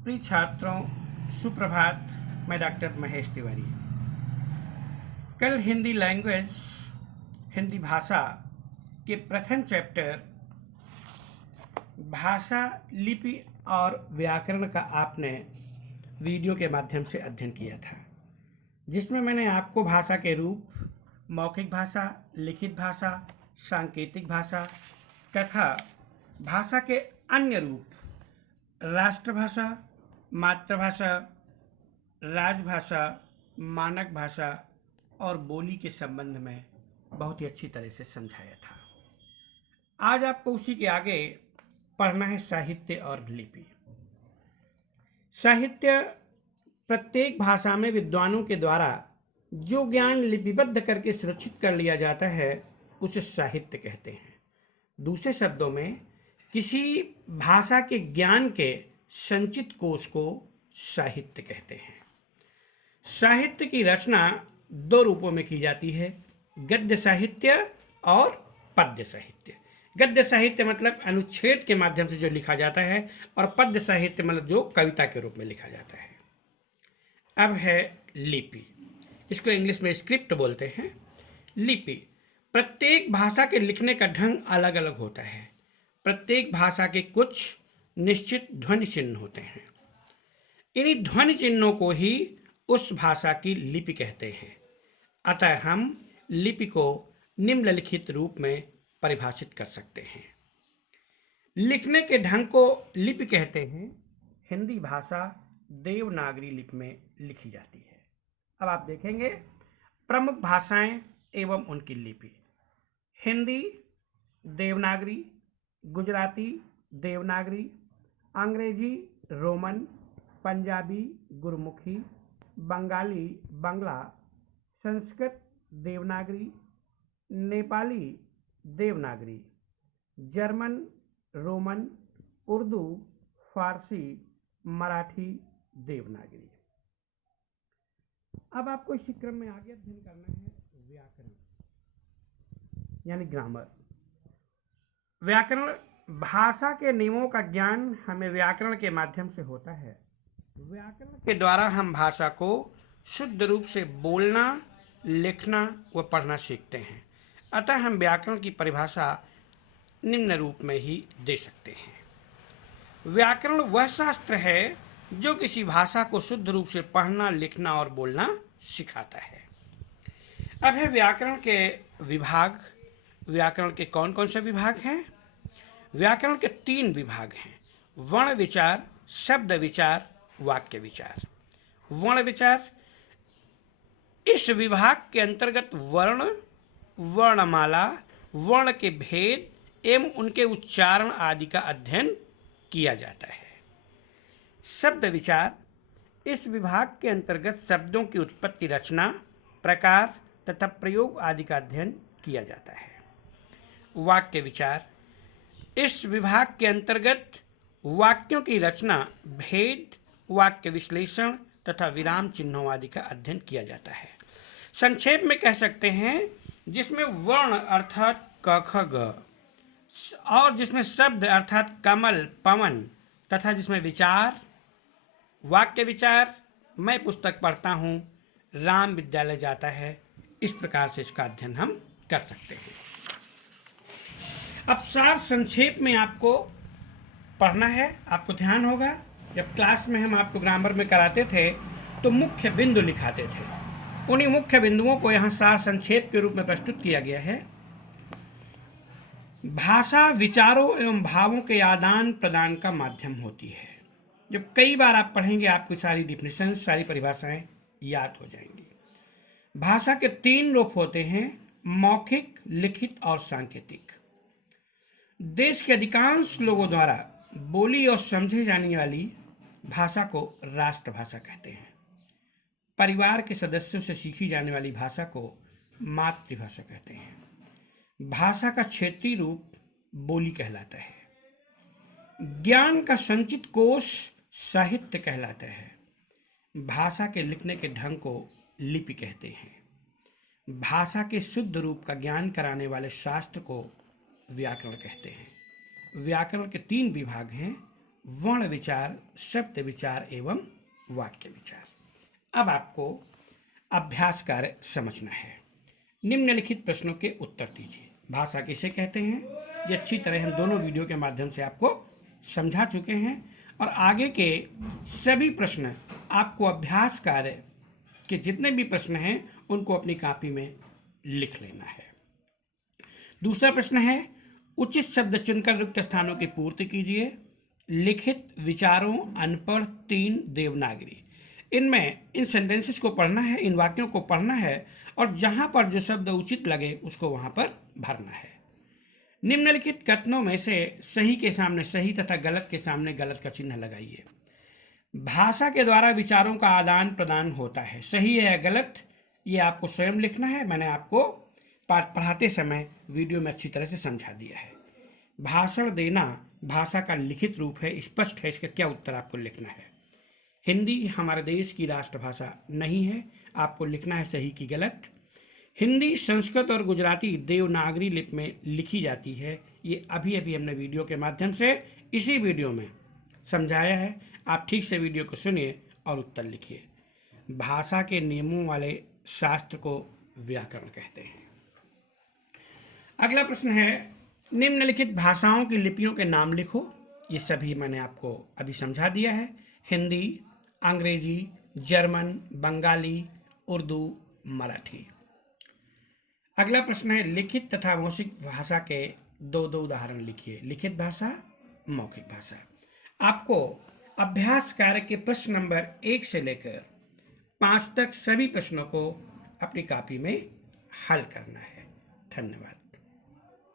प्रिय छात्रों, सुप्रभात। मैं डॉक्टर महेश तिवारी। कल हिंदी लैंग्वेज, हिंदी भाषा के प्रथम चैप्टर भाषा, लिपि और व्याकरण का आपने वीडियो के माध्यम से अध्ययन किया था, जिसमें मैंने आपको भाषा के रूप, मौखिक भाषा, लिखित भाषा, सांकेतिक भाषा तथा भाषा के अन्य रूप राष्ट्रभाषा, मातृभाषा, राजभाषा, मानक भाषा और बोली के संबंध में बहुत ही अच्छी तरह से समझाया था। आज आपको उसी के आगे पढ़ना है साहित्य और लिपि। साहित्य प्रत्येक भाषा में विद्वानों के द्वारा जो ज्ञान लिपिबद्ध करके सुरक्षित कर लिया जाता है उसे साहित्य कहते हैं। दूसरे शब्दों में किसी भाषा के ज्ञान के संचित कोश को साहित्य कहते हैं। साहित्य की रचना दो रूपों में की जाती है, गद्य साहित्य और पद्य साहित्य। गद्य साहित्य मतलब अनुच्छेद के माध्यम से जो लिखा जाता है, और पद्य साहित्य मतलब जो कविता के रूप में लिखा जाता है। अब है लिपि, इसको इंग्लिश में स्क्रिप्ट बोलते हैं। लिपि, प्रत्येक भाषा के लिखने का ढंग अलग अलग होता है। प्रत्येक भाषा के कुछ निश्चित ध्वनि चिन्ह होते हैं। इन्हीं ध्वनि चिन्हों को ही उस भाषा की लिपि कहते हैं। अतः हम लिपि को निम्नलिखित रूप में परिभाषित कर सकते हैं। लिखने के ढंग को लिपि कहते हैं। हिंदी भाषा देवनागरी लिपि में लिखी जाती है। अब आप देखेंगे प्रमुख भाषाएं एवं उनकी लिपि। हिंदी देवनागरी, गुजराती देवनागरी, अंग्रेजी रोमन, पंजाबी गुरमुखी, बंगाली बंगला, संस्कृत देवनागरी, नेपाली देवनागरी, जर्मन रोमन, उर्दू, फारसी, मराठी देवनागरी। अब आपको इसी क्रम में आगे अध्ययन करना है व्याकरण यानी ग्रामर। व्याकरण, भाषा के नियमों का ज्ञान हमें व्याकरण के माध्यम से होता है। व्याकरण के द्वारा हम भाषा को शुद्ध रूप से बोलना, लिखना व पढ़ना सीखते हैं। अतः हम व्याकरण की परिभाषा निम्न रूप में ही दे सकते हैं। व्याकरण वह शास्त्र है जो किसी भाषा को शुद्ध रूप से पढ़ना, लिखना और बोलना सिखाता है। अब है व्याकरण के विभाग। व्याकरण के कौन कौन से विभाग हैं? व्याकरण के 3 विभाग हैं: वर्ण विचार, शब्द विचार, वाक्य विचार। वर्ण विचार, इस विभाग के अंतर्गत वर्ण, वर्णमाला, वर्ण के भेद एवं उनके उच्चारण आदि का अध्ययन किया जाता है। शब्द विचार, इस विभाग के अंतर्गत शब्दों की उत्पत्ति, रचना, प्रकार तथा प्रयोग आदि का अध्ययन किया जाता है। वाक्य विचार, इस विभाग के अंतर्गत वाक्यों की रचना, भेद, वाक्य विश्लेषण तथा विराम चिन्हों आदि का अध्ययन किया जाता है। संक्षेप में कह सकते हैं, जिसमें वर्ण अर्थात क ख ग, और जिसमें शब्द अर्थात कमल पवन, तथा जिसमें विचार, वाक्य विचार, मैं पुस्तक पढ़ता हूँ, राम विद्यालय जाता है, इस प्रकार से इसका अध्ययन हम कर सकते हैं। अब सार संक्षेप में आपको पढ़ना है। आपको ध्यान होगा, जब क्लास में हम आपको ग्रामर में कराते थे तो मुख्य बिंदु लिखाते थे। उन्हीं मुख्य बिंदुओं को यहाँ सार संक्षेप के रूप में प्रस्तुत किया गया है। भाषा विचारों एवं भावों के आदान प्रदान का माध्यम होती है। जब कई बार आप पढ़ेंगे, आपकी सारी डिफिनेशन, सारी परिभाषाएं याद हो जाएंगी। भाषा के 3 रूप होते हैं: मौखिक, लिखित और सांकेतिक। देश के अधिकांश लोगों द्वारा बोली और समझे जाने वाली भाषा को राष्ट्रभाषा कहते हैं। परिवार के सदस्यों से सीखी जाने वाली भाषा को मातृभाषा कहते हैं। भाषा का क्षेत्रीय रूप बोली कहलाता है। ज्ञान का संचित कोश साहित्य कहलाता है। भाषा के लिखने के ढंग को लिपि कहते हैं। भाषा के शुद्ध रूप का ज्ञान कराने वाले शास्त्र को व्याकरण कहते हैं। व्याकरण के 3 विभाग हैं: वर्ण विचार, शब्द विचार एवं वाक्य विचार। अब आपको अभ्यास कार्य समझना है। निम्नलिखित प्रश्नों के उत्तर दीजिए। भाषा किसे कहते हैं, ये अच्छी तरह हम दोनों वीडियो के माध्यम से आपको समझा चुके हैं और आगे के सभी प्रश्न आपको अभ्यास कार्य के जितने भी प्रश्न हैं उनको अपनी कॉपी में लिख लेना है। दूसरा प्रश्न है, उचित शब्द चुनकर रिक्त स्थानों की पूर्ति कीजिए। लिखित विचारों अनपढ़ 3 देवनागरी। इनमें इन सेंटेंसेस को पढ़ना है, इन वाक्यों को पढ़ना है और जहां पर जो शब्द उचित लगे उसको वहां पर भरना है। निम्नलिखित कथनों में से सही के सामने सही तथा गलत के सामने गलत का चिन्ह लगाइए। भाषा के द्वारा विचारों का आदान प्रदान होता है। सही है या गलत ये आपको स्वयं लिखना है। मैंने आपको पाठ पढ़ाते समय वीडियो में अच्छी तरह से समझा दिया है। भाषण देना भाषा का लिखित रूप है, स्पष्ट है। इसका क्या उत्तर आपको लिखना है। हिंदी हमारे देश की राष्ट्रभाषा नहीं है, आपको लिखना है सही की गलत। हिंदी, संस्कृत और गुजराती देवनागरी लिपि में लिखी जाती है। ये अभी अभी हमने वीडियो के माध्यम से इसी वीडियो में समझाया है। आप ठीक से वीडियो को सुनिए और उत्तर लिखिए। भाषा के नियमों वाले शास्त्र को व्याकरण कहते हैं। अगला प्रश्न है, निम्नलिखित भाषाओं की लिपियों के नाम लिखो। ये सभी मैंने आपको अभी समझा दिया है। हिंदी, अंग्रेजी, जर्मन, बंगाली, उर्दू, मराठी। अगला प्रश्न है, लिखित तथा मौखिक भाषा के 2 उदाहरण लिखिए। लिखित भाषा, मौखिक भाषा। आपको अभ्यास कार्य के प्रश्न नंबर 1 से लेकर 5 तक सभी प्रश्नों को अपनी कॉपी में हल करना है। धन्यवाद।